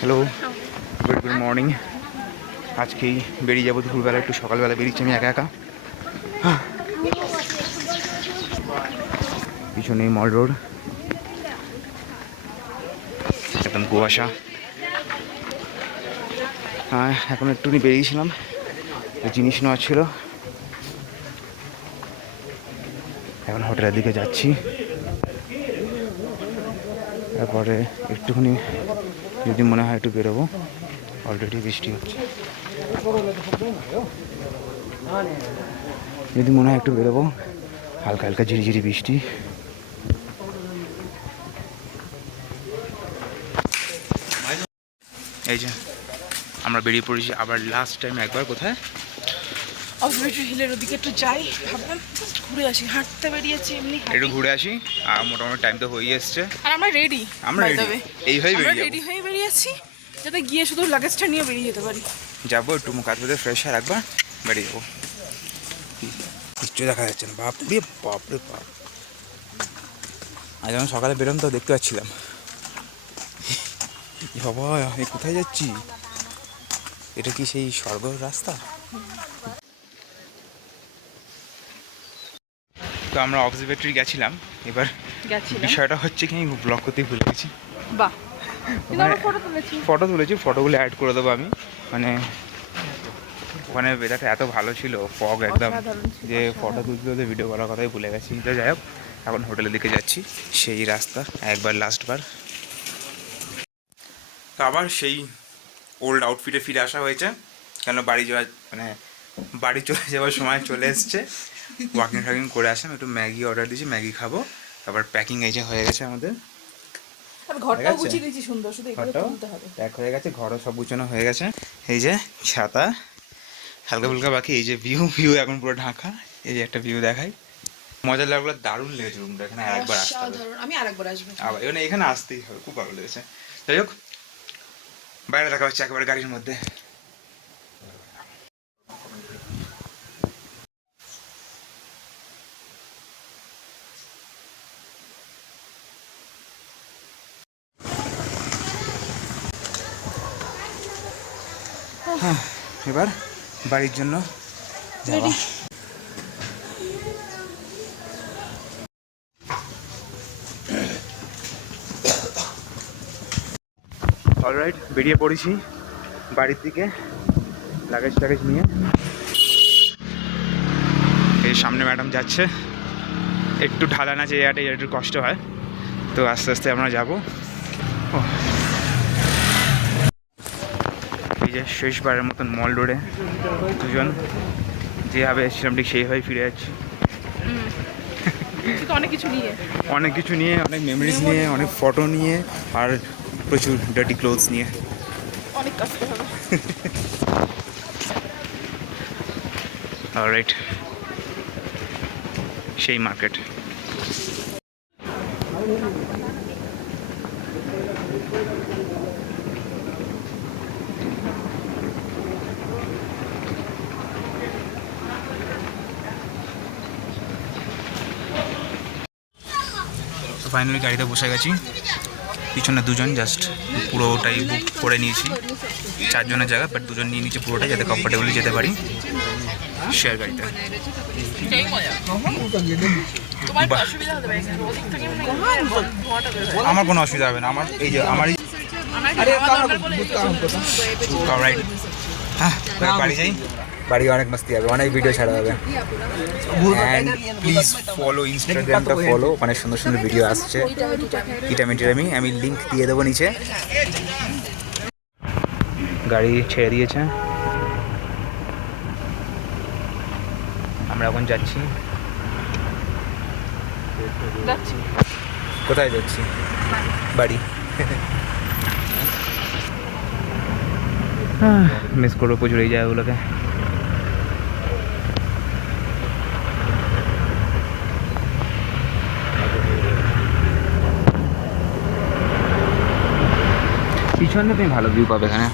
Hello, good morning. আজকেই বেরিয়ে যাবো দুপুরবেলা, একটু সকালবেলা বেরিয়েছি আমি একা একা। পিছনেই মল রোড, একদম কুয়াশা। হ্যাঁ, এখন একটুখানি বেরিয়েছিলাম, জিনিস নেওয়া ছিল। এখন হোটেলের দিকে যাচ্ছি, তারপরে একটুখানি যদি মনে হয় একটু বেরোবো। অলরেডি বৃষ্টি হচ্ছে, যদি মনে হয় একটু বেরোবো। হালকা হালকা ঝিরিঝিরি বৃষ্টি। এই যে আমরা বেরিয়ে পড়েছি আবার লাস্ট টাইম একবার। কোথায়? অবজারভেটরি হিলের ওদিকে একটু যাই, ভাবলাম ঘুরে আসি। হাঁটতে বেরিয়েছি এমনি, একটু ঘুরে আসি। আর মোটামুটি টাইম তো হয়ে এসছে। আর আমরা রেডি। আমরা এইভাবেই রেডি হয়ে বেরিয়েছি যাতে গিয়ে শুধু লাগেজটা নিয়ে বেরিয়ে যেতে পারি। যাবো একটু মুখ হাত ধুয়ে ফ্রেশ আর একবার বেরিয়ে যাবো। কিচ্ছু দেখা যাচ্ছে না, বাপরে বাপরে বাপ। আজ আমি সকালে বেরোম তো দেখতে পাচ্ছিলাম। বাবা, আমি কোথায় যাচ্ছি? এটা কি সেই স্বর্গ রাস্তা? তো আমরা অবজারভেটরি গেছিলাম। এবার বিষয়টা হচ্ছে কি, আমি ব্লগ করতেই ভুলে গেছি। বাহ, ফটো তুলেছি, ফটোগুলো অ্যাড করে দেবো আমি। মানে ওখানে ওয়েদারটা এত ভালো ছিল, ফগ একদম, যে ফটো তুলতে তুলতে ভিডিও করার কথাই ভুলে গেছি। তো যাই হোক, এখন হোটেলের দিকে যাচ্ছি, সেই রাস্তা একবার লাস্টবার। তো আবার সেই ওল্ড আউটফিটে ফিরে আসা হয়েছে, কেন বাড়ি যাওয়া মানে বাড়ি চলে যাওয়ার সময় চলে এসছে। ওয়াকিং টাকিং করে আসলাম, একটু ম্যাগি অর্ডার দিয়েছি, ম্যাগি খাবো। তারপর প্যাকিং এই যে হয়ে গেছে আমাদের, ঘরটাও গুছিয়ে দিয়েছি সুন্দর, শুধু এগুলো তুলতে হবে। প্যাক হয়ে গেছে, ঘরও সব গুছানো হয়ে গেছে। এই যে ছাতা হালকা ফুলকা বাকি, এই যে ভিউ এখন পুরো ঢাকা। এই যে একটা ভিউ দেখাই, মজা লাগলো, দারুণ লেগেছে রুমটা। এখানে আরেকবার আসতে হবে, আমি আরেকবার আসবো আবার এখানে আসতেই হবে, খুব ভালো লেগেছে। যাই হোক, বাইরে দেখা হচ্ছে একেবারে গাড়ির মধ্যে। হ্যাঁ, এবার বাড়ির জন্য যাওয়া। অলরাইট, বেরিয়ে পড়েছি বাড়ির দিকে লাগেজ টাগেজ নিয়ে। এই সামনে ম্যাডাম যাচ্ছে, একটু ঢালা না, যে এয়ারটা একটু কষ্ট হয়, তো আস্তে আস্তে আমরা যাবো। এই যে শেষবারের মতন মল রোডে দুজন যেভাবে এসেছিলাম ঠিক সেইভাবে ফিরে যাচ্ছি। অনেক কিছু নিয়ে, অনেক মেমোরিজ নিয়ে, অনেক ফটো নিয়ে, আর প্রচুর ডার্টি ক্লোথস নিয়ে। অনেক কষ্ট হবে। অলরাইট, সেই মার্কেট। ফাইনালি গাড়িতে বসে গেছি, পিছনে দুজন, জাস্ট পুরোটাই বুক করে নিয়েছি। 4 জনের জায়গা, বাট 2 জন নিয়ে নিয়েছি পুরোটাই, যাতে কমফোর্টেবলি যেতে পারি শেয়ার গাড়িতে। আমার কোনো অসুবিধা হবে না, আমার এই যে আমার হ্যাঁ, বাড়ি যাই, বাড়ি অনেক মাস্তি হবে, অনেক ভিডিও ছাড়া হবে। অ্যান্ড প্লিজ ফলো ইনস্টাগ্রামটা, ফলো, অনেক সুন্দর সুন্দর ভিডিও আসছে টিটামি। আমি লিঙ্ক দিয়ে দেবো নিচে। গাড়ি ছেড়ে দিয়েছে, আমরা এখন যাচ্ছি। কোথায় যাচ্ছি? বাড়ি। মিস করবো প্রচুর এই জায়গাগুলোকে। পিছনে তুমি ভালো ভিউ পাবে এখানে।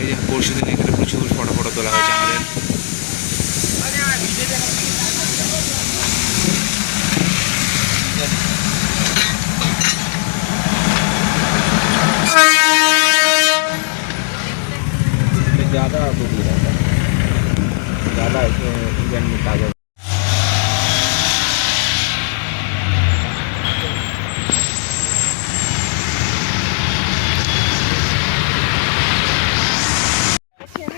এই যে পরশুদিন এখানে প্রচুর ফটো তোলা হয়েছে আমাদের। ज़्यादा बुरी रहता है, ज़्यादा इसमें इवेंट में ताज़ा।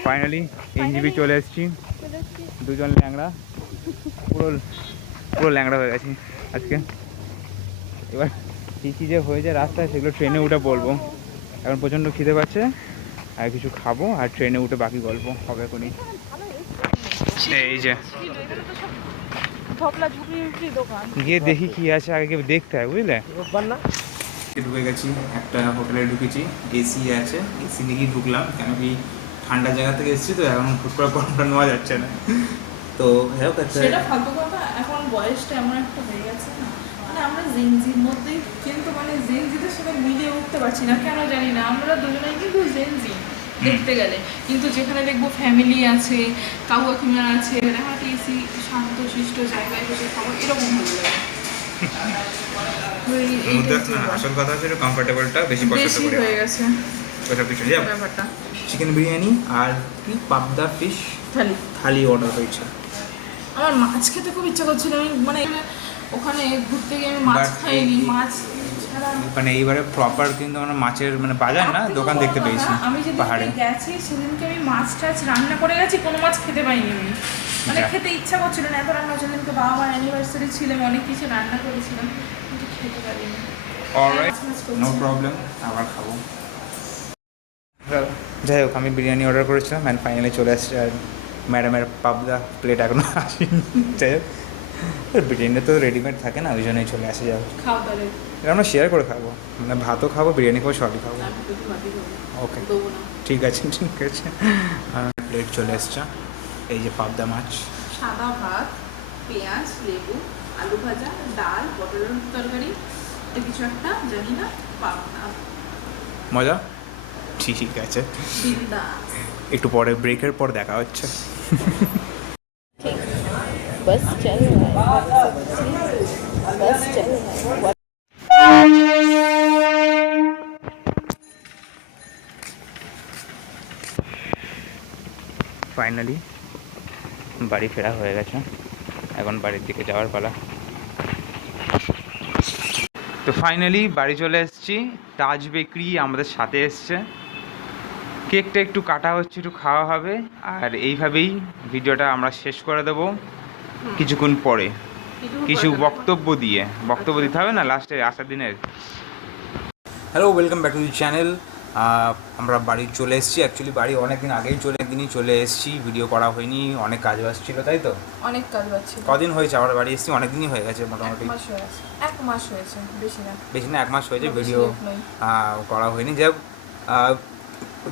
ফাইনালি এনজিপি চলে এসেছি, দুজন ল্যাংড়া, পুরো পুরো ল্যাংড়া হয়ে গেছি আজকে। এবার কী কী যে হয়েছে রাস্তায় সেগুলো ট্রেনে উঠে বলবো। এখন প্রচণ্ড খিদে পাচ্ছে, আর কিছু খাবো আর ট্রেনে উঠে বাকি গল্প হবে এখনই। এই যে গিয়ে দেখি কি আছে, আগে দেখতে হয় বুঝলে। ঢুকে গেছি একটা হোটেলে, ঢুকেছি, এসি আছে, এসি নিয়েই ঢুকলাম, কেন কি ঠান্ডা জায়গা থেকে এসেছি তো এখন হুট করে গরমটা নেওয়া যাচ্ছে না। তো হ্যাঁ সেটা ফালতু কথা, এখন বয়সটা এমন একটা হয়ে গেছে না, মানে আমরা জেনজির মধ্যেই, কিন্তু মানে জেনজিদের সাথে মিলিয়ে উঠতে পারছি না কেন জানি না। আমরা দুজনেই কিন্তু জেনজি দেখতে গেলে, কিন্তু যেখানে দেখবো ফ্যামিলি আছে, কাকু কাকিমা আছে, রাহাটি এসি শান্ত শিষ্ট জায়গায় বসে খাবো, এরকম ভালো লাগে। আসল কথা হচ্ছে কমফোর্টেবলটা বেশি পছন্দ করি হয়ে গেছে ওসব কিছু। যাও, ব্যাপারটা চিকেন বিরিয়ানি আর কি পাবদা ফিশ থালি অর্ডার হয়েছে। আমার মাছ খেতে খুব ইচ্ছা করছিল, আমি মানে ওখানে ঘুরতে গিয়ে আমি মাছ খাইনি, মাছ ছাড়া মানে এইবারে প্রপার কিন্তু আমরা মাছের মানে বাজার না দোকান দেখতে পেয়েছি আমি পাহাড়ে। যেদিনকে গেছি সেদিনকে আমি মাছ টাছ রান্না করে গেছি, কোনো মাছ খেতে পাইনি আমি, মানে খেতে ইচ্ছা করছিল না এত রান্না। সেদিনকে বাবা মার অ্যানিভার্সারি ছিল, আমি অনেক কিছু রান্না করেছিলাম কিন্তু খেতে পারিনি। অলরাইট, নো প্রবলেম, আবার খাবো। যাই হোক, আমি বিরিয়ানি অর্ডার করেছিলাম অ্যান্ড ফাইনালি চলে আসছে, আর ম্যাডামের পাবদা প্লেট এখনো আসেনি। যাই হোক, বিরিয়ানি তো রেডিমেড থাকে না, ওই জন্যই চলে আসে। যাও খাও তাহলে, এটা আমরা শেয়ার করে খাবো, মানে ভাতও খাবো, বিরিয়ানি খাবো, সবই খাবো। ওকে, ঠিক আছে ঠিক আছে। প্লেট চলে এসছে, এই যে পাবদা মাছ, সাদা ভাত, পেঁয়াজ, লেবু, আলু ভাজা, ডাল, পটলের তরকারি, কিছু একটা জানি না, পাবদা। মজা, ঠিক আছে। একটু পরে ব্রেকের পর দেখা হচ্ছে। बस चल रहा है, बस चल रहा है। ফাইনালি বাড়ি ফেরা হয়ে গেছে, এখন বাড়ির দিকে যাওয়ার পালা। তো ফাইনালি বাড়ি চলে এসেছি, তাজ বেকরি আমাদের সাথে এসছে, কেকটা একটু কাটা হচ্ছে, একটু খাওয়া হবে, আর এইভাবেই ভিডিওটা আমরা শেষ করে দেবো কিছুক্ষণ পরে। কিছু বক্তব্য দিতে হবে না লাস্টে আসার দিনের। Hello, welcome back to the channel. আমরা বাড়ি চলে এসেছি, অ্যাকচুয়ালি বাড়ি অনেকদিন আগেই চলে এসেছি, ভিডিও করা হয়নি, অনেক কাজ বাজ ছিল, তাই তো? অনেক কাজ বাড়ছে। কদিন হয়েছে আমরা বাড়ি এসেছি? অনেক দিনই হয়ে গেছে, মোটামুটি 1 মাস হয়েছে, বেশি না 1 মাস হয়েছে ভিডিও করা হয়নি। যাই হোক,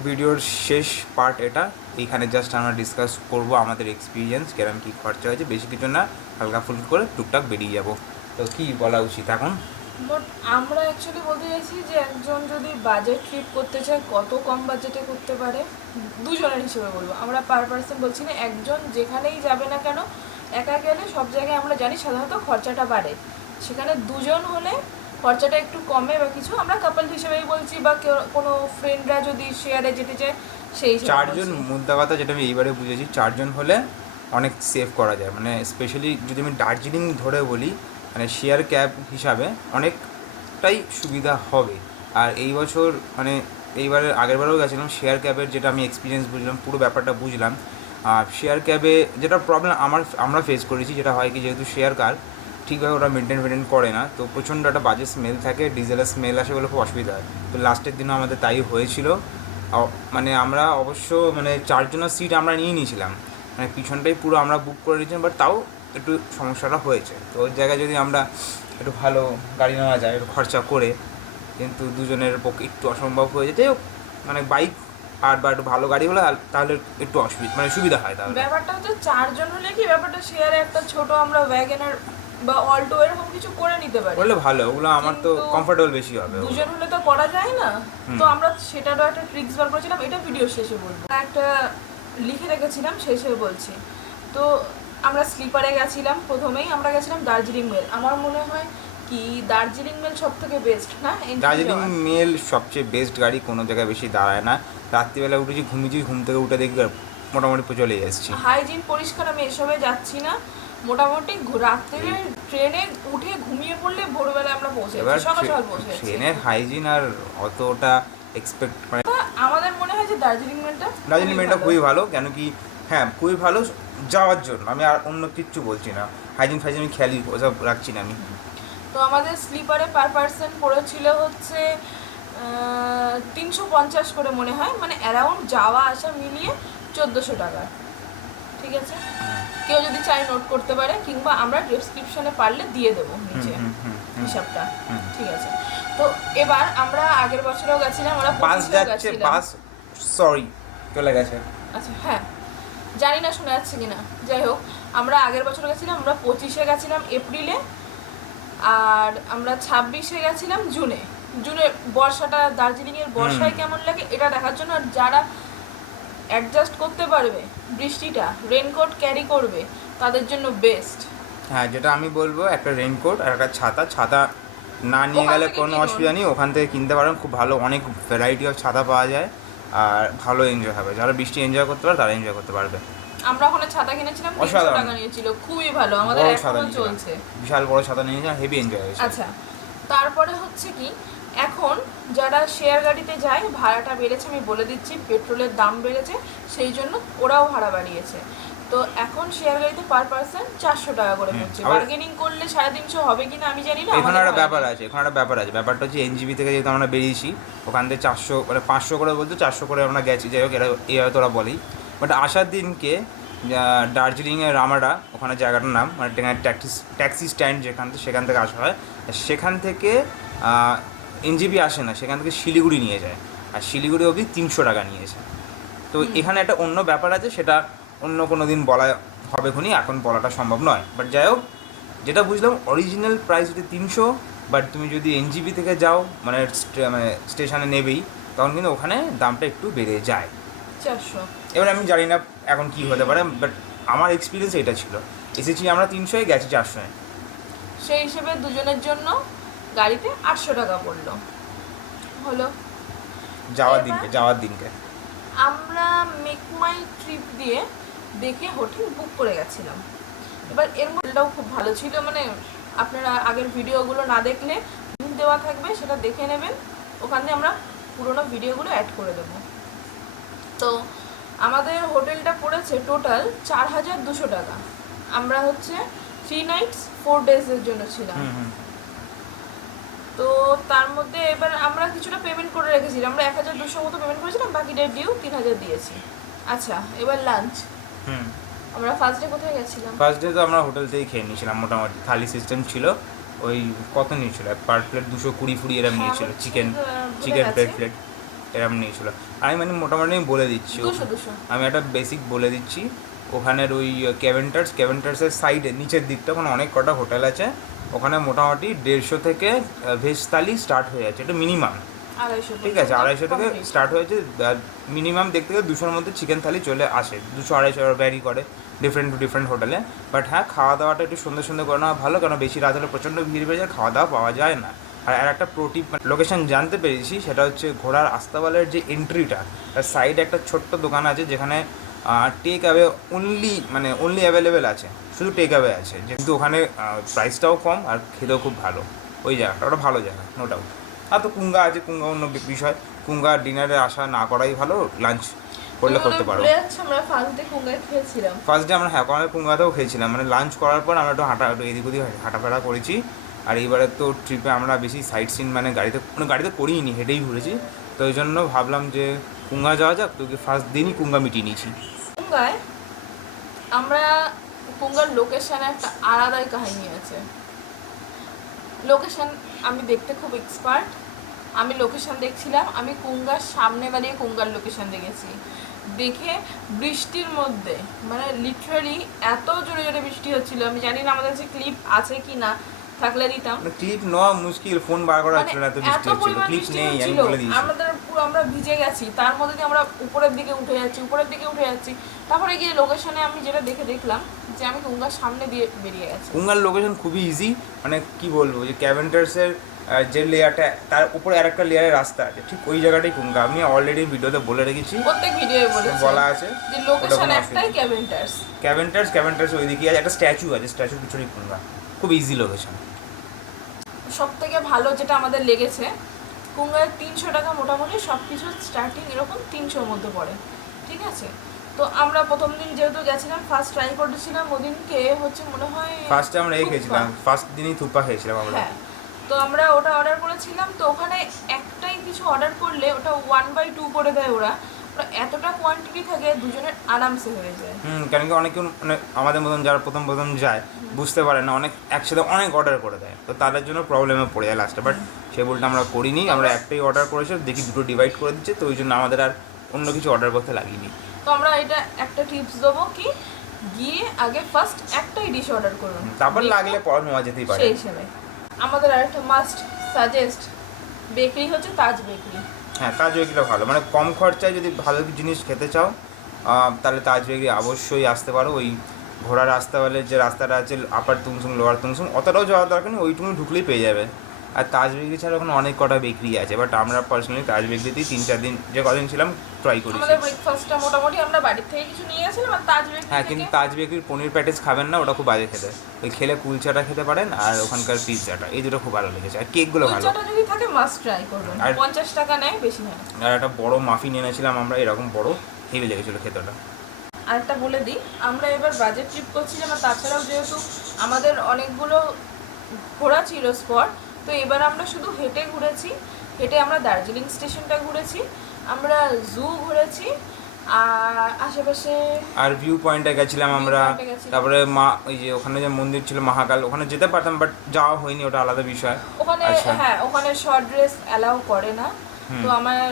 ভিডিওর শেষ পার্ট এটা, এইখানে জাস্ট আমরা ডিসকাস করবো আমাদের এক্সপিরিয়েন্স, কেরম কী খরচা হয়েছে, বেশি কিছু না, হালকা ফুলকা করে টুকটাক বেরিয়ে যাবো। তো কী বলা উচিত এখন? বাট আমরা অ্যাকচুয়ালি বলতে চাইছি যে একজন যদি বাজেট ট্রিপ করতে চায় কত কম বাজেটে করতে পারে, দুজনের হিসেবে বলবো, আমরা পার পার্সন বলছি না, একজন যেখানেই যাবে না কেন, একা গেলে সব জায়গায় আমরা জানি সাধারণত খরচাটা বাড়ে, সেখানে দুজন হলে খরচাটা একটু কমে বা কিছু, আমরা কাপল হিসেবেই বলছি, বা কোনো ফ্রেন্ডরা যদি শেয়ারে যেতে চায় সেই চারজন, মুদ্রা কথা যেটা আমি এইবারে বুঝেছি, 4 জন হলে অনেক সেভ করা যায়, মানে স্পেশালি যদি আমি দার্জিলিং ধরে বলি, মানে শেয়ার ক্যাব হিসাবে অনেকটাই সুবিধা হবে। আর এই বছর মানে আগের বারেও গেছিলাম, শেয়ার ক্যাবের যেটা আমি এক্সপিরিয়েন্স বুঝলাম, পুরো ব্যাপারটা বুঝলাম। আর শেয়ার ক্যাবে যেটা প্রবলেম আমরা ফেস করেছি, যেটা হয় কি, যেহেতু শেয়ার কার ঠিকভাবে ওরা মেনটেন করে না, তো প্রচণ্ড একটা বাজে স্মেল থাকে, ডিজেলের স্মেল আসে বলে খুব অসুবিধা হয়। তো লাস্টের দিনও আমাদের তাই হয়েছিল, মানে আমরা অবশ্য মানে 4 জনের সিট আমরা নিয়ে নিয়েছিলাম, মানে পিছনটাই পুরো আমরা বুক করে নিয়েছিলাম, বাট তাও একটু সমস্যাটা হয়েছে। তো ওই জায়গায় যদি আমরা একটু ভালো গাড়ি নেওয়া যায় একটু খরচা করে, কিন্তু দুজনের পক্ষে একটু অসম্ভব হয়ে যেতে, মানে বাইক আর বা একটু ভালো গাড়ি হলে তাহলে একটু অসুবিধা, মানে সুবিধা হয়। তাহলে ব্যাপারটা হচ্ছে 4 জন হলে কি ব্যাপারটা শেয়ারে একটা ছোট আমরা ওয়াগনার বা অল্টো এরকম কিছু করে নিতে পারি। বললে ভালো, ওগুলো আমার তো কিন্তু কমফোর্টেবল বেশি হবে। দুজন হলে তো করা যায় না, তো আমরা সেটারও একটা ট্রিক্স বার করেছিলাম, এটা ভিডিও শেষে বলবো। একটা লিখে রেখেছিলাম, শেষে বলছি। তো আমরা স্লিপারে গেছিলাম, প্রথমেই আমরা গেছিলাম দার্জিলিং মেল। আমার মনে হয় কি দার্জিলিং মেল সব থেকে বেস্ট না? দার্জিলিং মেল সবচেয়ে বেস্ট গাড়ি, কোনো জায়গায় বেশি দাঁড়ায় না। রাত্রিবেলা উঠেছি, ঘুমিয়েছি, ঘুম থেকে উঠে দেখি মোটামুটি চলে এসেছি। হাইজিন পরিষ্কার, আমি এসবে যাচ্ছি না। মোটামুটি রাত্রে ট্রেনে উঠে ঘুমিয়ে পড়লে ভোরবেলা আমরা পৌঁছে এবার যাচ্ছি, সকাল সকাল পৌঁছে যাচ্ছি। ট্রেনের হাইজিন আর অতটা এক্সপেক্ট মানে আমাদের মনে হয় যে দার্জিলিং মেলটা খুবই ভালো। কেন কি, হ্যাঁ খুবই ভালো যাওয়ার জন্য, আমি আর অন্য কিচ্ছু বলছি না। হাইজিন ফাইজিন আমি খেয়ালই ওসব রাখছি না আমি। তো আমাদের স্লিপারে পার পার্সন পড়েছিল হচ্ছে 350 করে মনে হয়, মানে অ্যারাউন্ড যাওয়া আসা মিলিয়ে 1400 টাকা। ঠিক আছে, কেউ যদি চাই নোট করতে পারে, কিংবা আমরা ডেসক্রিপশনে পারলে দিয়ে দেবো নিচে হিসাবটা। ঠিক আছে, তো এবার আমরা আগের বছরেও গেছিলাম, আমরা বাস 25 যাচ্ছে, বাস সরি চলে গেছে। আচ্ছা হ্যাঁ, জানি না শোনা যাচ্ছে কিনা, যাই হোক আমরা আগের বছর গেছিলাম, আমরা 25-এ গেছিলাম এপ্রিলে, আর আমরা 26-এ গেছিলাম জুনে। বর্ষাটা, দার্জিলিংয়ের বর্ষায় কেমন লাগে এটা দেখার জন্য। আর যারা অ্যাডজাস্ট করতে পারবে বৃষ্টিটা, রেনকোট ক্যারি করবে, তাদের জন্য বেস্ট। হ্যাঁ, যেটা আমি বলবো, একটা রেনকোট আর একটা ছাতা না নিয়ে গেলে কোনো অসুবিধা নেই, ওখান থেকে কিনতে পারেন। খুব ভালো, অনেক ভ্যারাইটি অফ ছাতা পাওয়া যায়, আর ভালো এনজয় হবে। যারা বৃষ্টি এনজয় করতে পারে তারা এনজয় করতে পারবে। আমরা ওখানে ছাতা কিনেছিলাম, 300 টাকা নিয়েছিল, খুবই ভালো, আমাদের এখনো চলছে। বিশাল বড় ছাতা নিয়েছিলাম, হেভি এনজয় হয়েছে। আচ্ছা, তারপরে হচ্ছে কি, এখন যারা শেয়ার গাড়িতে যায় ভাড়াটা বেড়েছে, আমি বলে দিচ্ছি, পেট্রোলের দাম বেড়েছে, সেই জন্য ওরাও ভাড়া বাড়িয়েছে। তো এখন শেয়ার গাড়িতে পার পার্সন 400 টাকা করে পড়ছে। বার্গেনিং করলে 350 হবে কিনা আমি জানি না। এখানে একটা ব্যাপার আছে, ব্যাপারটা হচ্ছে এনজিবি থেকে যেহেতু আমরা বেরিয়েছি, ওখান থেকে 400 মানে 500 করে বলতে 400 করে আমরা গেছি। যাই হোক, এই হয়তো ওরা বলেই, বাট আসার দিনকে দার্জিলিংয়ের রামাডা, ওখানে জায়গাটার নাম, মানে ট্যাক্সি স্ট্যান্ড সেখান থেকে আসা হয়। সেখান থেকে এনজিবি আসে না, সেখান থেকে শিলিগুড়ি নিয়ে যায়, আর শিলিগুড়ি অবধি 300 টাকা নিয়েছে। তো এখানে একটা অন্য ব্যাপার আছে, সেটা অন্য কোনো দিন বলা হবে খুনি, এখন বলাটা সম্ভব নয়। বাট যাই হোক, যেটা বুঝলাম অরিজিনাল প্রাইস হচ্ছে 300, বাট তুমি যদি এনজিবি থেকে যাও মানে স্টেশনে নেবেই, তখন কিন্তু ওখানে দামটা একটু বেড়ে যায় 400। এবার আমি জানি না এখন কি হতে পারে, বাট আমার এক্সপিরিয়েন্স এটা ছিল। এসেছি আমরা 300-এ, গেছি 400-এ। সেই হিসেবে দুজনের জন্য গাড়িতে 800 টাকা পড়লো হলো যাওয়ার দিনকে আমরা মেক মাই ট্রিপ দিয়ে দেখে হোটেল বুক করে গেছিলাম। এবার এর মধ্যেটাও খুব ভালো ছিল, মানে আপনারা আগের ভিডিওগুলো না দেখলে লিংক দেওয়া থাকবে, সেটা দেখে নেবেন, ওখান থেকে আমরা পুরোনো ভিডিওগুলো অ্যাড করে দেবো। তো আমাদের হোটেলটা পড়েছে টোটাল 4200 টাকা। আমরা হচ্ছে 3 nights 4 days-এর জন্য ছিলাম। তো তার মধ্যে এবার আমরা কিছুটা পেমেন্ট করে রেখেছিলাম, আমরা 1200 মতো পেমেন্ট করেছিলাম, বাকিটা ডিউ 3000 দিয়েছি। আচ্ছা, এবার লাঞ্চ। আমরা ফার্স্ট ডে কোথায় গেছিলাম? ফার্স্ট ডে তো আমরা হোটেল থেকেই খেয়ে নিয়েছিলাম, মোটামুটি থালি সিস্টেম ছিল। ওই কত নিয়েছিল, পার প্লেট 220 এরম নিয়েছিল, চিকেন প্লেট এরম নিয়েছিল। আমি মানে মোটামুটি বলে দিচ্ছি, আমি একটা বেসিক বলে দিচ্ছি। ওখানের ওই ক্যাভেন্টার্সের সাইডে নিচের দিকটা ওখানে অনেক কটা হোটেল আছে, ওখানে মোটামুটি 150 থেকে ভেজ থালি স্টার্ট হয়ে যাচ্ছে, এটা মিনিমাম। 250, ঠিক আছে, 250 থেকে স্টার্ট হয়েছে, মিনিমাম দেখতে গেলে 200-এর মধ্যে চিকেন থালি চলে আসে, 200-250 ভ্যারি করে ডিফারেন্ট হোটেলে। বাট হ্যাঁ, খাওয়া দাওয়াটা একটু সুন্দর করে নেওয়া ভালো, কারণ বেশি রাত হলে প্রচণ্ড ভিড় বেড়ে যায়, খাওয়া দাওয়া পাওয়া যায় না। আর একটা প্রোটিপ লোকেশন জানতে পেরেছি, সেটা হচ্ছে ঘোড়ার আস্তাবলের যে এন্ট্রিটা, তার সাইডে একটা ছোট্ট দোকান আছে, যেখানে টেক অ্যাওয়ে অনলি অ্যাভেলেবেল আছে, শুধু টেক অ্যাওয়ে আছে, কিন্তু ওখানে প্রাইসটাও কম আর খেতেও খুব ভালো। ওই জায়গাটা ওটা ভালো জায়গা, নো ডাউট। আর তো কুঙ্গা আছে, কুঙ্গা অন্য বিষয়, কুঙ্গা ডিনারে আসা না করাই ভালো, লাঞ্চ করলে করতে পারো। আমরা ফার্স্ট ডে কুঙ্গায় খেয়েছিলাম, ফার্স্ট ডে আমরা হ্যাঁ কুঙ্গাতেও খেয়েছিলাম, মানে লাঞ্চ করার পর আমরা একটু এদিক ওদিক হাঁটাফেরা করেছি। আর এইবারে তো ট্রিপে আমরা বেশি সাইট সিন মানে গাড়িতে করিনি, হেঁটেই ঘুরেছি। তো ওই জন্য ভাবলাম যে কুঙ্গা যাওয়া যাক, তোকে ফার্স্ট দিনই কুঙ্গা মিটিয়ে নিয়েছি। কুঙ্গায় আমরা কুঙ্গার লোকেশনে একটা আলাদাই কাহিনী আছে। লোকেশন আমি দেখতে খুব এক্সপার্ট, আমি লোকেশন দেখছিলাম, আমি কুঙ্গার সামনে দাঁড়িয়ে কুঙ্গার লোকেশন দেখেছি। দেখে বৃষ্টির মধ্যে মানে লিটারালি এত জোরে জোরে বৃষ্টি হচ্ছিল, আমি জানি না আমাদের কাছে ক্লিপ আছে কি না, থাকলে দিতাম। ক্লিপ নেওয়া মুশকিল, ফোন বার করা মানে হচ্ছিল না, এত বৃষ্টি এত হচ্ছিল, পরিমাণ ক্লিপ বৃষ্টি নেই আমি হচ্ছিল, বলে দিয়েছি। আমাদের পুরো আমরা ভিজে গেছি, তার মধ্যে দিয়ে আমরা উপরের দিকে উঠে যাচ্ছি। তারপরে গিয়ে লোকেশনে আমি যেটা দেখলাম যে আমি গঙ্গার সামনে দিয়ে বেরিয়ে গেছি। কুঙ্গার লোকেশন খুবই ইজি, মানে কি বলবো, যে ক্যাভেন্টার্সের যে লেয়ারটা তার উপরে আর একটা লেয়ারের রাস্তা আছে, ঠিক ওই জায়গাটাই কুঙ্গা। আমি অলরেডি ভিডিওতে বলে রেখেছি, প্রত্যেক ভিডিওয়ে বলা আছে যে লোকেশন একটাই ক্যাভেন্টার্স। ক্যাভেন্টার্স ওইদিকে আছে, একটা স্ট্যাচু আছে, স্ট্যাচুর পিছনে কুঙ্গা, খুব ইজি লোকেশন। সব থেকে ভালো যেটা আমাদের লেগেছে, কুঙ্গায় 300 টাকা মোটামুটি সব কিছু স্টার্টিং এরকম 300-র মধ্যে পড়ে, ঠিক আছে। তো আমরা প্রথম দিন যেহেতু গেছিলাম, ফার্স্ট ট্রাই করেছিলাম ওদিনকে হচ্ছে মনে হয় ফার্স্টে আমরা এই খেয়েছিলাম, ফার্স্ট দিনই থুপা খেয়েছিলাম আমরা। হ্যাঁ, তো আমরা ওটা অর্ডার করেছিলাম। তো ওখানে একটাই কিছু অর্ডার করলে ওটা 1/2 করে দেয় ওরা, এতটা কোয়ান্টিটি থাকে দুজনের আরামসে হয়ে যায়। কারণ কি অনেকে মানে আমাদের মতন যারা প্রথম যায় বুঝতে পারে না, অনেক একসাথে অনেক অর্ডার করে দেয়, তো তাদের জন্য প্রবলেমে পড়ে যায় লাস্টে। বাট সে বলটা আমরা করিনি, আমরা একটাই অর্ডার করেছি, দেখি দুটো ডিভাইড করে দিচ্ছে, তো ওই জন্য আমাদের আর অন্য কিছু অর্ডার করতে লাগিনি। তো আমরা এটা একটা টিপস দেবো কি, গিয়ে আগে ফার্স্ট একটাই ডিশ অর্ডার করুন, তারপর লাগলে পর নেওয়া যেতেই পারে। সেই হিসেবে আমাদের আরেকটা মাস্ট সাজেস্ট বেকারি হচ্ছে তাজ বেকারি। হ্যাঁ, তাজ বেকারিটা ভালো, মানে কম খরচায় যদি ভালো জিনিস খেতে চাও তাহলে তাজ বেকারি অবশ্যই আসতে পারো। ওই ঘোড়ার রাস্তা বলে যে রাস্তাটা আছে, আপার তুমসুং লোয়ার তুমসুং, অতটাও যাওয়ার দরকার নেই, ওইটুকু ঢুকলেই পেয়ে যাবে। আর তাজ বেকারি ছাড়া ওখানে অনেক কটা বেকারি আছে, বাট আমরা পার্সোনালি তাজ বেকারিতেই 3-4 দিন যে কদিন ছিলাম ট্রাই করেছি। আমাদের ব্রেকফাস্টটা মোটামুটি আমরা বাড়ির থেকে কিছু নিয়ে গেছিলাম, আর তাজ বেকারি হ্যাঁ, কিন্তু তাজ বেকারির পনির প্যাটিস খাবেন না, ওটা খুব বাজে খেতে। ওই খেলে কুলচাটা খেতে পারেন, আর ওখানকার পিৎজাটা, এই দুটো খুব ভালো লেগেছে। আর কেকগুলো ভালো, কুলচাটা যদি থাকে মাস্ট ট্রাই করবেন, আর 50 টাকা নেয়, বেশি হয়। আর একটা বড় মাফিন এনেছিলাম আমরা, এরকম বড়, হেভি লেগেছিলো খেতেটা। আরেকটা বলে দিই, আমরা এবার বাজেট ট্রিপ করছিলাম, আর তাছাড়াও যেহেতু আমাদের অনেকগুলো ঘোরা ছিল স্পট, তো এবার আমরা শুধু হেঁটে ঘুরেছি। হেঁটে আমরা দার্জিলিং স্টেশনটা ঘুরেছি, আমরা জু ঘুরেছি, আর আশেপাশে আর ভিউ পয়েন্টে গেছিলাম আমরা। তারপরে ওই যে ওখানে যে মন্দির ছিল মহাকাল, ওখানে যেতে পারতাম, বাট যাওয়া হয়নি, ওটা আলাদা বিষয়। ওখানে আচ্ছা। হ্যাঁ, ওখানে শর্ট ড্রেস অ্যালাউ করে না, তো আমার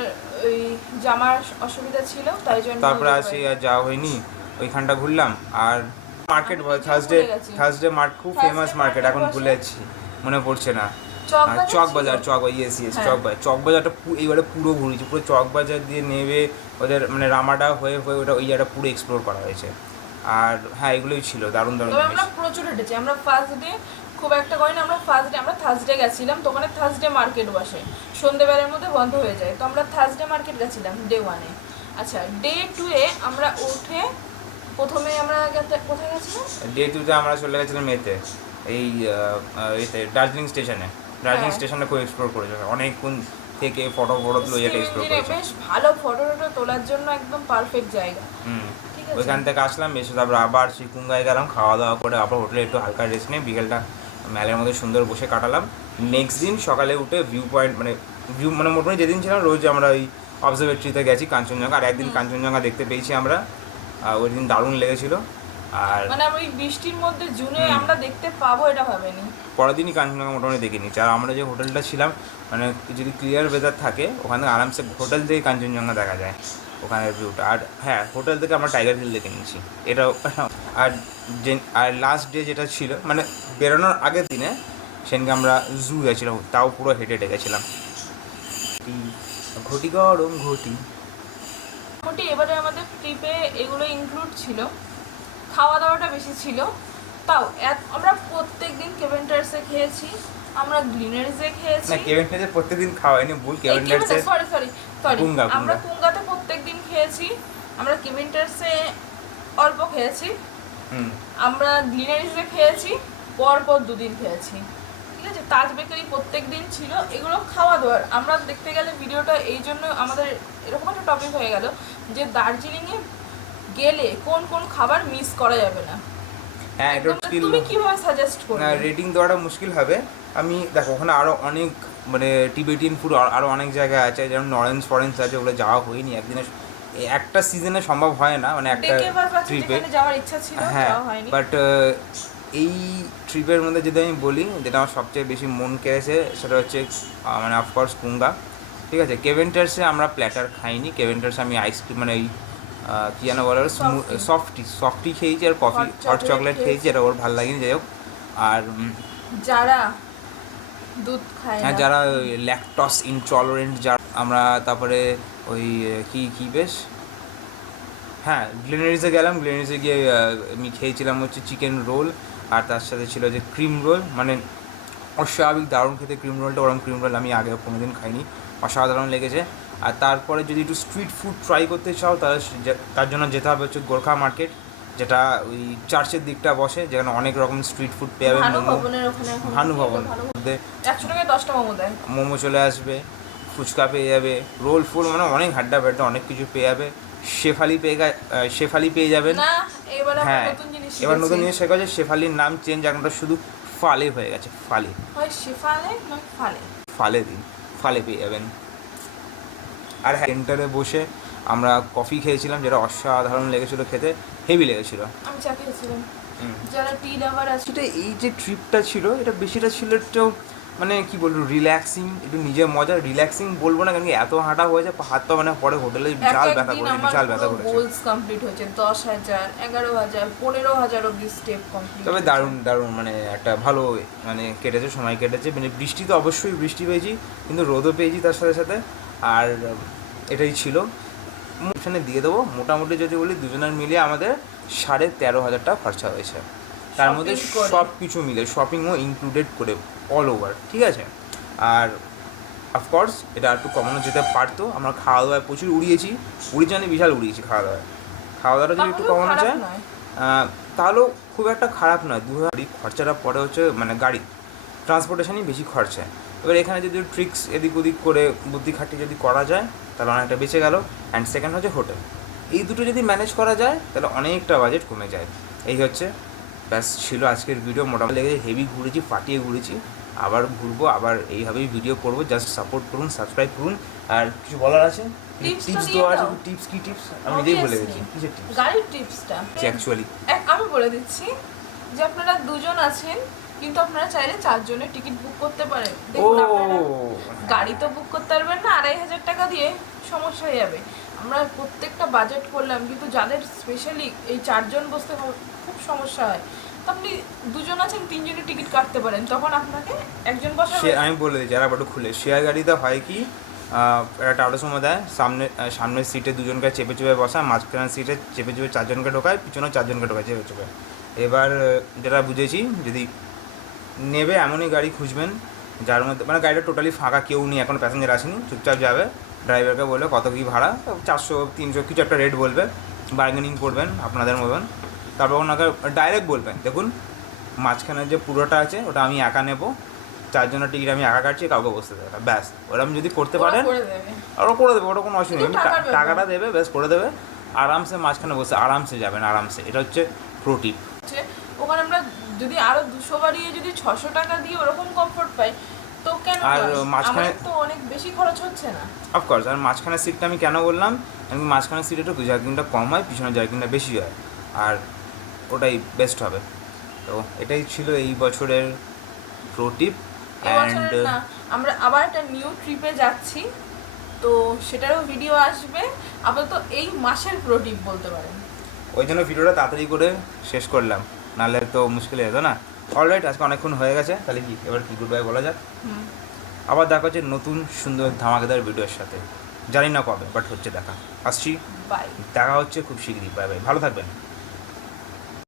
ওই জামার অসুবিধা ছিল, তাই জন্য তারপরে আসি আর যাওয়া হয়নি, ওইখানটা ঘুরলাম। আর মার্কেট থার্সডে মার্কেট খুব ফেমাস মার্কেট, এখন ভুলে যাচ্ছি, মনে পড়ছে না। চক বাজার, ইয়েস চক বাজারটা এইবারে পুরো ঘুরেছি, পুরো চক বাজার দিয়ে নেবে ওদের মানে রামাডা হয়ে ওটা ওই জায়গাটা পুরো এক্সপ্লোর করা হয়েছে। আর হ্যাঁ, এগুলোই ছিল দারুণ দারুণ জিনিস। আমরা প্রচুর হেঁটেছি। আমরা ফার্স্ট ডে খুব একটা করি না, আমরা থার্সডে গেছিলাম, তো ওখানে থার্সডে মার্কেট বসে, সন্ধ্যেবেলার মধ্যে বন্ধ হয়ে যায়, তো আমরা থার্সডে মার্কেট গেছিলাম ডে 1-এ। আচ্ছা, ডে 2-এ আমরা উঠে প্রথমে আমরা কোথায় গেছিলাম? ডে 2-তে আমরা চলে গেছিলাম এতে, এই এতে দার্জিলিং স্টেশনে। দার্জিলিং স্টেশনটা খুব এক্সপ্লোর করেছে, অনেকক্ষণ থেকে ফটো তুলে এটা এক্সপ্লোর করেছে। বেশ ভালো ফটো তোলার জন্য একদম পারফেক্ট জায়গা। ওইখান থেকে আসলাম, এসে তারপর আবার সেই কুঙ্গায় গেলাম, খাওয়া দাওয়া করে আবার হোটেলে একটু হালকা রেস্ট নিয়ে বিকেলটা মেলের মধ্যে সুন্দর বসে কাটালাম। নেক্সট দিন সকালে উঠে ভিউ পয়েন্ট মানে মোটামুটি যেদিন ছিলাম রোজ আমরা ওই অবজারভেটরিতে গেছি কাঞ্চনজঙ্ঘা, আর একদিন কাঞ্চনজঙ্ঘা দেখতে পেয়েছি আমরা, ওই দিন দারুণ লেগেছিল। আর মানে ওই বৃষ্টির মধ্যে জুনে আমরা দেখতে পাবো এটা ভাবেনি। পরের দিনই কাঞ্চনজঙ্ঘা মোটামুটি দেখে নিচ্ছি। আর আমরা যে হোটেলটা ছিলাম, মানে যদি ক্লিয়ার ওয়েদার থাকে ওখানে আরামসে হোটেল থেকে কাঞ্চনজঙ্ঘা দেখা যায়, ওখানের ভিউটা। আর হ্যাঁ, হোটেল থেকে আমরা টাইগার হিল দেখে নিয়েছি এটাও। আর লাস্ট ডে যেটা ছিল মানে বেরোনোর আগের দিনে, সেদিনকে আমরা জু গেছিলাম, তাও পুরো হেঁটে হেঁটে গেছিলাম। ঘটি গরম ঘটি। মোটামুটি এবারে আমাদের ট্রিপে এগুলো ইনক্লুড ছিল, খাওয়া দাওয়াটা বেশি ছিল। তাও আমরা প্রত্যেক দিন কেভেন্টার্সে খেয়েছি, আমরা গ্লিনারিজে খেয়েছি। না, কেভেন্টার্সে প্রত্যেকদিন খাওয়া হয়নি, ভুল। কেভেন্টার্সে সরি আমরা কুঙ্গাতে প্রত্যেকদিন খেয়েছি, আমরা কেভেন্টার্সে অল্প খেয়েছি, আমরা গ্লিনারিজে খেয়েছি পরপর 2 দিন খেয়েছি, ঠিক আছে। তাজ বেকারি প্রত্যেক দিন ছিল। এগুলো খাওয়া দাওয়ার আমরা দেখতে গেলে ভিডিওটা এই জন্য আমাদের এরকম একটা টপিক হয়ে গেল যে দার্জিলিংয়ে গেলে কোন কোন খাবার মিস করা যাবে না। হ্যাঁ, এটা তুমি কিভাবে সাজেস্ট করবে? না, রেটিং দেওয়াটা মুশকিল হবে। আমি দেখো ওখানে আরও অনেক মানে টিবেটিয়ান ফুড আরও অনেক জায়গায় আছে, যেমন নরেন্স ফরেন্স আছে, ওগুলো যাওয়া হয়নি একদিনে, একটা সিজনে সম্ভব হয় না, মানে একটা ট্রিপে যাওয়ার ইচ্ছা ছিল, হ্যাঁ। যাওয়া হয়নি। বাট এই ট্রিপের মধ্যে যদি আমি বলি, যেটা আমার সবচেয়ে বেশি মন কেড়েছে সেটা হচ্ছে মানে অফকোর্স কুঙ্গা, ঠিক আছে। কেভেন্টার্সে আমরা প্ল্যাটার খাইনি, কেভেন্টার্সে আমি আইসক্রিম মানে ওই কী যেন বলে সফটি খেয়েছি আর coffee Hot hot chocolate chocolate খেয়েছি, খেয়েছি। এটা ওর ভালো লাগেনি, যাই হোক। আর যারা দুধ খায় হ্যাঁ, না, যারা ল্যাকটস ইনটলারেন্ট, যারা আমরা তারপরে ওই কি বেশ, হ্যাঁ গ্লেনারিসে গেলাম, গ্লেনারিসে গিয়ে আমি খেয়েছিলাম হচ্ছে চিকেন রোল, আর তার সাথে ছিল যে ক্রিম রোল, মানে অস্বাভাবিক দারুণ খেতে ক্রিম রোলটা, ওরকম ক্রিম রোল আমি আগে কোনোদিন খাইনি, অসাধারণ লেগেছে। আর তারপরে যদি একটু স্ট্রিট ফুড ট্রাই করতে চাও তাহলে তার জন্য যেতে হবে হচ্ছে গোর্খা মার্কেট, যেটা ওই চার্চের দিকটা বসে, যেখানে অনেক রকম স্ট্রিট ফুড পেয়ে যাবে। ভানু মোমো, ভবনের ওখানে এখন ভানু ভবন ভানু ভবন। মধ্যে 100 টাকায় 10টা মোমো দেয়। মোমো চলে আসবে, ফুচকা পেয়ে যাবে, রোল ফুল, মানে অনেক হাড্ডা ব্যাড্ডা অনেক কিছু পেয়ে যাবে। শেফালি পেয়ে যাবেন। না, এবার আমরা হ্যাঁ, নতুন জিনিস এবার নতুন শিখেছি। জিনিস শেখা হচ্ছে শেফালির নাম চেঞ্জ, এখনটা শুধু ফালে হয়ে গেছে, ফালে হয় শেফালে নয় ফালে। ফালে দিন, ফালে পেয়ে যাবেন। আর হ্যাঁ, সেন্টারে বসে আমরা কফি খেয়েছিলাম, যেটা অসাধারণ লেগেছিলো খেতে, হেভি লেগেছিলো। আমি চা খেয়েছিলাম। যারা টি লাভার আছে, সেটা এই যে ট্রিপটা ছিল, এটা বেশিটা ছিল একটু মানে কি বলবো রিল্যাক্সিং, একটু নিজের মজা, রিল্যাক্সিং বলবো না, কারণ কি এত হাঁটা হয়েছে, হাত পা মানে পরে হোটেলে বিশাল ব্যথা করেছে, বিশাল ব্যথা করেছে। গোলস কমপ্লিট হয়েছে 10,000, 11,000, 15,000 অবধি স্টেপ কমপ্লিট। তবে দারুণ মানে একটা ভালো মানে কেটেছে, সময় কেটেছে, মানে বৃষ্টি তো অবশ্যই বৃষ্টি পেয়েছি, কিন্তু রোদও পেয়েছি তার সাথে সাথে। আর এটাই ছিল, এখানে দিয়ে দেবো মোটামুটি যদি বলি দুজনের মিলিয়ে আমাদের 13,500 টাকা খরচা হয়েছে, তার মধ্যে Shopping করে। সব কিছু মিলে, শপিংও ইনক্লুডেড করে অল ওভার, ঠিক আছে। আর অফকোর্স এটা একটু কমানো যেতে পারতো, আমরা খাওয়া দাওয়ায় প্রচুর উড়িয়েছি, মানে বিশাল উড়িয়েছি খাওয়া দাওয়াটা যদি একটু কমানো যায় তাহলেও খুব একটা খারাপ নয়। 2,000 খরচাটা পরে হচ্ছে মানে গাড়ি ট্রান্সপোর্টেশনই বেশি খরচা। এবার এখানে যদি ট্রিক্স এদিক ওদিক করে বুদ্ধি খাটিয়ে যদি করা যায় তাহলে অনেকটা বেঁচে গেল। অ্যান্ড সেকেন্ড হচ্ছে হোটেল, এই দুটো যদি ম্যানেজ করা যায় তাহলে অনেকটা বাজেট কমে যায়। এই হচ্ছে ব্যাস ছিল আজকের ভিডিও, মোটামুটি লেগেছে, হেভি ঘুরেছি, ফাটিয়ে ঘুরেছি, আবার ঘুরবো, আবার এইভাবেই ভিডিও করবো, জাস্ট সাপোর্ট করুন, সাবস্ক্রাইব করুন। আর কিছু বলার আছে? টিপস দেওয়া আছে? টিপস কি টিপস আমি নিজেই বলে গেছি, কিসের টিপস? গাড়ির টিপসটা অ্যাকচুয়ালি আমি বলে দিচ্ছি যে আপনারা দুজন আছেন, কিন্তু আপনারা চাইলে 4 জনের টিকিট বুক করতে পারেন। দেখুন, আপনারা গাড়ি তো বুক করতে পারবেন না 2,500 টাকা দিয়ে, সমস্যা হয়ে যাবে। আমরা প্রত্যেকটা বাজেট করলাম, কিন্তু যাদের স্পেশালি এই 4 জন বসতে খুব সমস্যা হয়, তো আপনি 2 জন আছেন 3 জনের টিকিট কাটতে পারেন, তখন আপনাকে একজন বসা আমি বলে দিই যারা একটু খুলে, শেয়ার গাড়িতে হয় কি একটা টাটার সময় দেয়, সামনের সিটে 2 জনকে চেপে বসা, মাঝখানের সিটে চেপে 4 জনকে ঢোকায়, পিছনে 4 জনকে ঢোকায় চেপে। এবার যেটা বুঝেছি, যদি নেবে এমনই গাড়ি খুঁজবেন যার মধ্যে মানে গাড়িটা টোটালি ফাঁকা, কেউ নেই, এখন প্যাসেঞ্জার আসেনি, চুপচাপ যাবে, ড্রাইভারকে বলবে কত কী ভাড়া, 400 300 কিছু একটা রেট বলবে, বার্গেনিং করবেন আপনাদের মতন, তারপর ওনাকে ডাইরেক্ট বলবেন দেখুন মাঝখানে যে পুরোটা আছে ওটা আমি একা নেবো, 4 জনের টিকিট আমি একা কাটছি, কাউকে বসতে দেবে না, ব্যাস। ওরকম যদি করতে পারেন ওরা করে দেবে, ওটা কোনো অসুবিধা নেই, টাকাটা দেবে, ব্যাস করে দেবে, আরামসে মাঝখানে বসে আরামসে যাবেন, আরামসে। এটা হচ্ছে প্রো টিপ। ওখানে আমরা যদি আরো 200 বাড়িয়ে যদি 600 টাকা দিয়ে ওরকম কমফোর্ট পাই, তো কেন? আর মাঝখানে তো অনেক বেশি খরচ হচ্ছে না? অফকোর্স। আর মাঝখানের সিটটা আমি কেন বললাম, আমি মাঝখানের সিটে একটু জার্কিংটা কম হয়, পিছনের জার্কিংটা বেশি হয়, আর ওটাই বেস্ট হবে। তো এটাই ছিল এই বছরের প্রো টিপ। অ্যান্ড আমরা আবার একটা নিউ ট্রিপে যাচ্ছি, তো সেটারও ভিডিও আসবে, আপাতত এই মাসের প্রো টিপ বলতে পারেন। ওই জন্য ভিডিওটা তাড়াতাড়ি করে শেষ করলাম, নাহলে তো মুশকিল হয়ে যেত না। অলরাইট, আজকে অনেকক্ষণ হয়ে গেছে, তাহলে কি এবার কি গুড বাই বলা যাক। আবার দেখা হচ্ছে নতুন সুন্দর ধামাকেদার ভিডিওর সাথে, জানি না কবে, বাট হচ্ছে দেখা। আসছি, বাই, দেখা হচ্ছে খুব শীঘ্রই। বাই বাই, ভালো থাকবেন।